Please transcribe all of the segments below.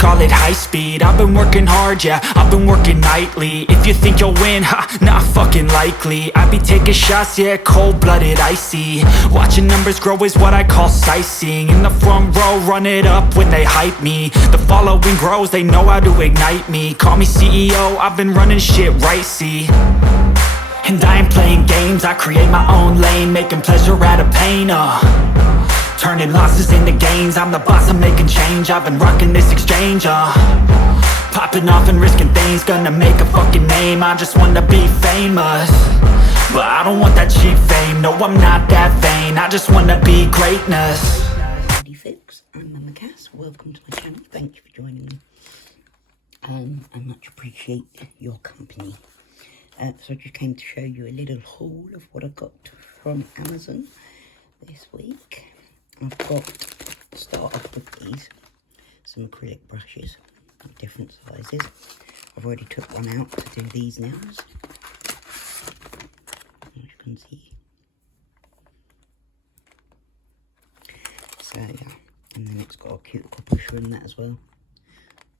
call it high speed. I've been working hard, yeah, I've been working nightly. If you think you'll win, ha, not fucking likely. I be taking shots, yeah, cold-blooded, icy. Watching numbers grow is what I call sightseeing. In the front row, run it up when they hype me. The following grows, they know how to ignite me. Call me CEO, I've been running shit right, see. And I ain't playing games, I create my own lane, making pleasure out of pain, turning losses into gains. I'm the boss, I'm making change. I've been rocking this exchange, popping off and risking things. Gonna make a fucking name, I just wanna be famous. But I don't want that cheap fame, no I'm not that vain. I just wanna be greatness. Howdy folks, I'm Mama Cass, welcome to my channel, thank you for joining me. I much appreciate your company. So I just came to show you a little haul of what I got from Amazon this week. I've got, to start off with these, some acrylic brushes of different sizes. I've already took one out to do these nails, as you can see. So yeah, and then it's got a cuticle pusher in that as well.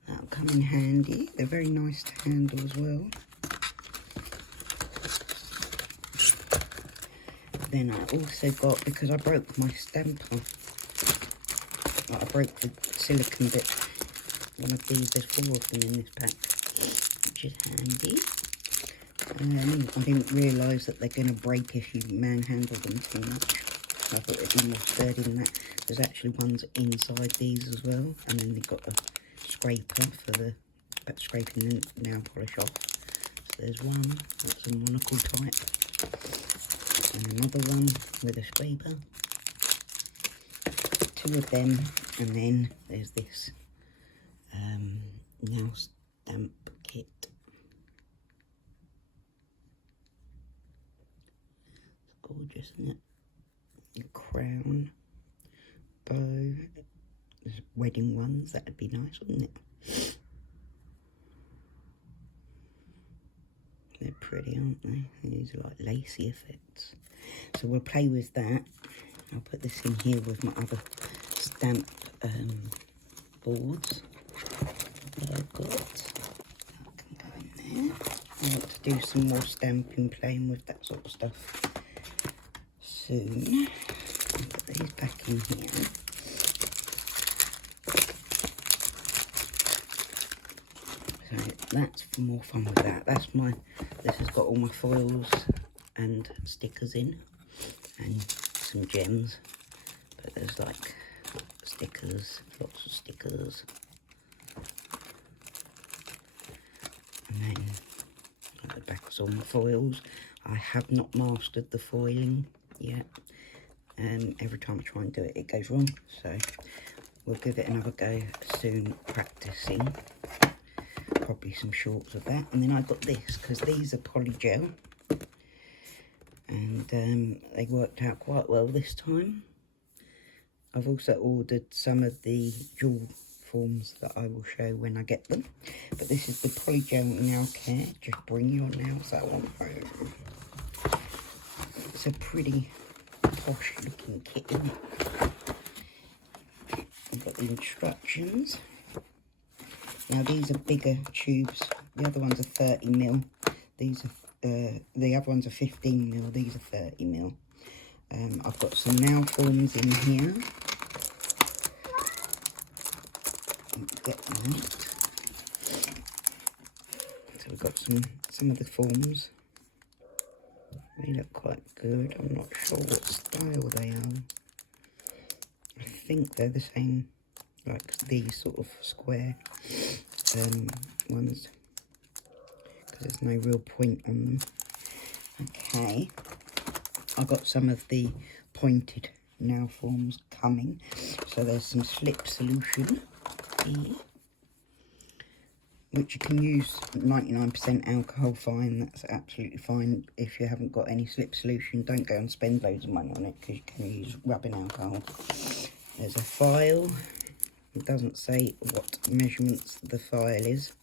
That'll come in handy. They're very nice to handle as well. Then I also got, because I broke my stamper, I broke the silicone bit, one of these, there's 4 of them in this pack, which is handy. I didn't realise that they're going to break if you manhandle them too much. I thought it'd be more sturdy than that. There's actually ones inside these as well, and then they've got a scraper for the scraping the nail polish off. So there's one, that's a monocle type. And another one with a scraper, 2 of them, and then there's this nail stamp kit. It's gorgeous, isn't it? A crown, bow, there's wedding ones, that'd be nice, wouldn't it? They're pretty, aren't they? These are like lacy effects. So we'll play with that. I'll put this in here with my other stamp boards that I've got. That can go in there. I want to do some more stamping, playing with that sort of stuff soon. I'll put these back in here. So that's for more fun with that. That's my, this has got all my foils and stickers in and some gems, but there's like stickers, lots of stickers, and then at the back is all my foils. I have not mastered the foiling yet, and every time I try and do it, it goes wrong, so we'll give it another go soon, practicing. Probably some shorts of that. And then I got this, because these are polygel, and they worked out quite well this time. I've also ordered some of the jewel forms that I will show when I get them, but this is the polygel nail care, just bring your nails out on home. It's a pretty posh looking kit, isn't it? I've got the instructions. Now these are bigger tubes, the other ones are 30mm, these are, the other ones are 15mm, these are 30mm. I've got some nail forms in here. Get that. So we've got some of the forms. They look quite good, I'm not sure what style they are. I think they're the same, like these sort of square ones, because there's no real point on them. Okay, I got some of the pointed nail forms coming, so there's some slip solution here, which you can use 99% alcohol, fine, that's absolutely fine. If you haven't got any slip solution, don't go and spend loads of money on it, because you can use rubbing alcohol. There's a file. It doesn't say what measurements the file is,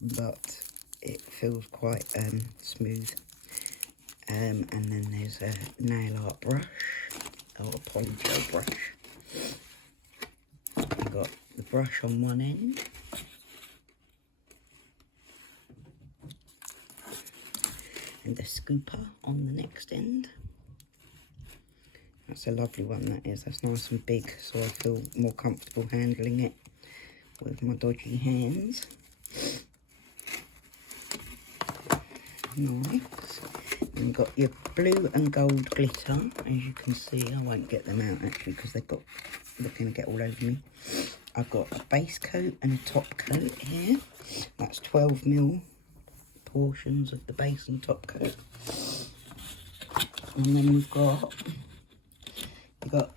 but it feels quite smooth. And then there's a nail art brush, or a polygel brush. I've got the brush on one end, and the scooper on the next end. That's a lovely one, that is. That's nice and big, so I feel more comfortable handling it with my dodgy hands. Nice. And you've got your blue and gold glitter, as you can see. I won't get them out actually because they're going to get all over me. I've got a base coat and a top coat here. That's 12mm portions of the base and top coat. And then you've got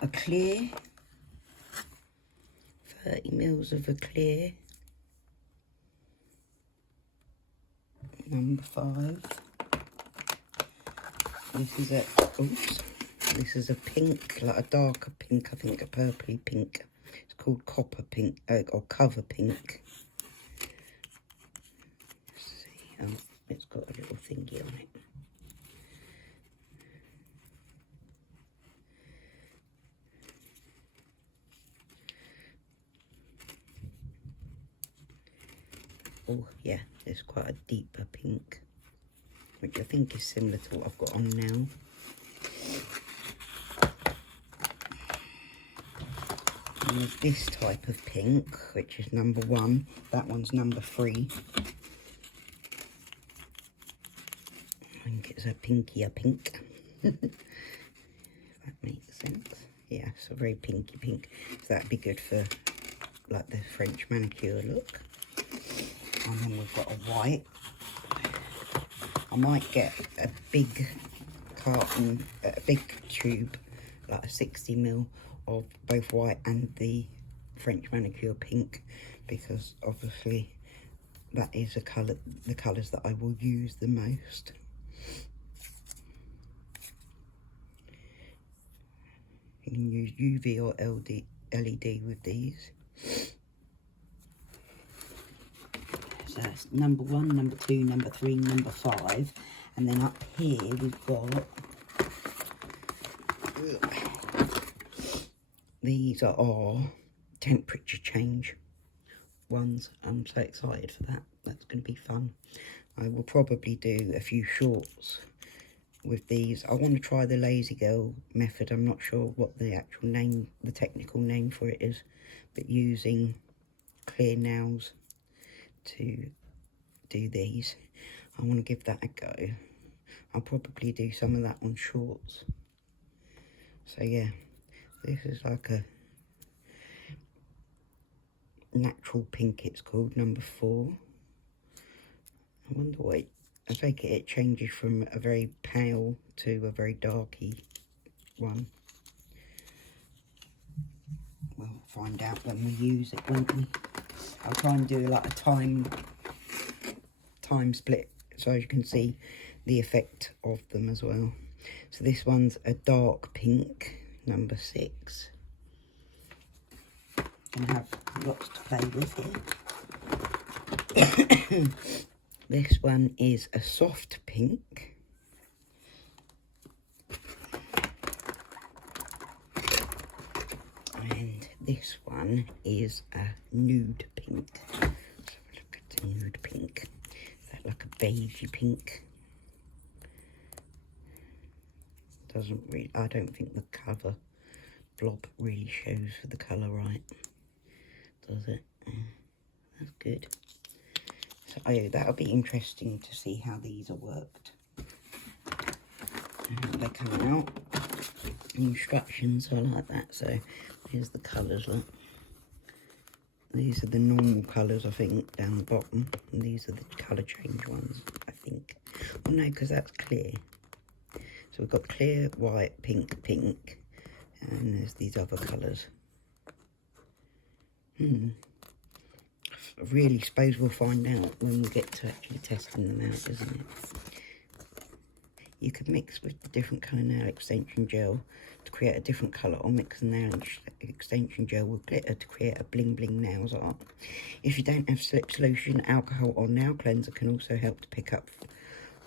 a clear, 30ml of a clear, number 5. This is a pink, like a darker pink, I think a purpley pink. It's called copper pink, or cover pink. Let's see, it's got a little thingy on it. Oh yeah, it's quite a deeper pink, which I think is similar to what I've got on now. And there's this type of pink, which is number 1. That one's number 3. I think it's a pinkier pink. If that makes sense. Yeah, it's a very pinky pink. So that'd be good for like the French manicure look. And then we've got a white. I might get a big carton, a big tube, like a 60ml of both white and the French manicure pink, because obviously that is the colours that I will use the most. You can use UV or LED with these. So that's number 1, number 2, number 3, number 5. And then up here we've got... These are our temperature change ones. I'm so excited for that. That's going to be fun. I will probably do a few shorts with these. I want to try the Lazy Girl method. I'm not sure what the actual name, the technical name for it is. But using clear nails to do these, I want to give that a go. I'll probably do some of that on shorts. So yeah, this is like a natural pink, it's called, number 4. I wonder what I take it changes from a very pale to a very darky one. We'll find out when we use it, won't we? I'll try and do like a time split so you can see the effect of them as well. So this one's a dark pink, number 6. And have lots to play with here. This one is a soft pink. And this one is a nude pink. Let's have a look at the nude pink. Is that like a beigey pink? Doesn't really, I don't think the cover blob really shows for the colour right, does it? That's good. So that'll be interesting to see how these are worked. They're coming out. Instructions are like that. So here's the colours. Look, these are the normal colours, I think, down the bottom, and these are the colour change ones, I think. Oh no, because that's clear. So we've got clear, white, pink, pink, and there's these other colours. I really suppose we'll find out when we get to actually testing them out, isn't it? You could mix with the different colour nail extension gel to create a different colour, or mix the nail extension gel with glitter to create a bling bling nails art. If you don't have slip solution, alcohol or nail cleanser can also help to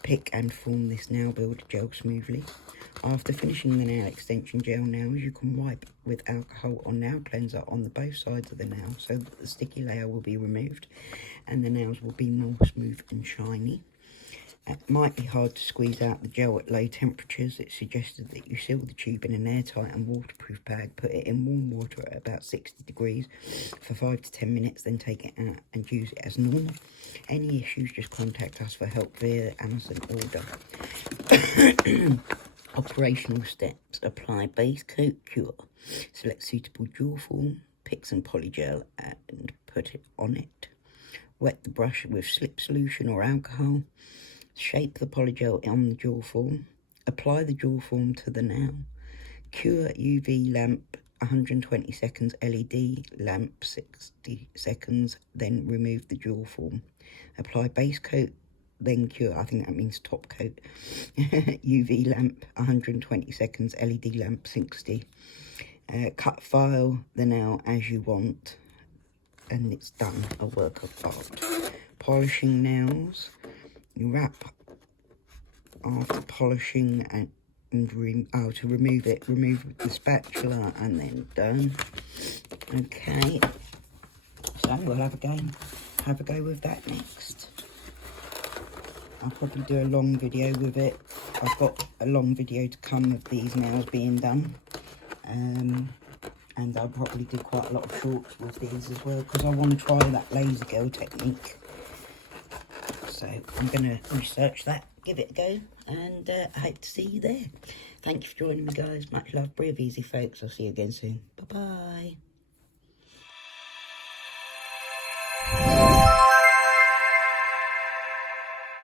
pick and form this nail builder gel smoothly. After finishing the nail extension gel nails, you can wipe with alcohol or nail cleanser on both sides of the nail so that the sticky layer will be removed and the nails will be more smooth and shiny. It might be hard to squeeze out the gel at low temperatures. It's suggested that you seal the tube in an airtight and waterproof bag, put it in warm water at about 60 degrees for 5 to 10 minutes, then take it out and use it as normal. Any issues, just contact us for help via Amazon order. Operational steps: apply base coat, cure. Select suitable jewel form, pick some polygel and put it on it. Wet the brush with slip solution or alcohol. Shape the polygel on the jewel form. Apply the jewel form to the nail. Cure UV lamp 120 seconds, LED lamp 60 seconds, then remove the jewel form. Apply base coat, then cure. I think that means top coat. UV lamp 120 seconds, LED lamp 60. Cut file the nail as you want, and it's done. A work of art. Polishing nails. You wrap after polishing to remove it. Remove the spatula and then done. Okay, so we'll have a go with that next. I'll probably do a long video with it. I've got a long video to come of these nails being done. And I'll probably do quite a lot of shorts with these as well, because I want to try that laser gel technique. So I'm going to research that, give it a go, and I hope to see you there. Thank you for joining me, guys. Much love. Breathe easy, folks. I'll see you again soon. Bye-bye.